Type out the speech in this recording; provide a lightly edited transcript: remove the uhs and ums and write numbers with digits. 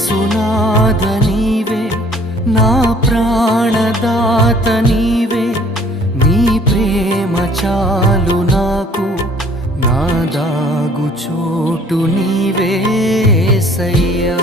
యేసునాథ నీవే నా ప్రాణదాత నీవే నీ ప్రేమ చాలు నాకు నా దాగు చోటు నీవే యేసయ్యా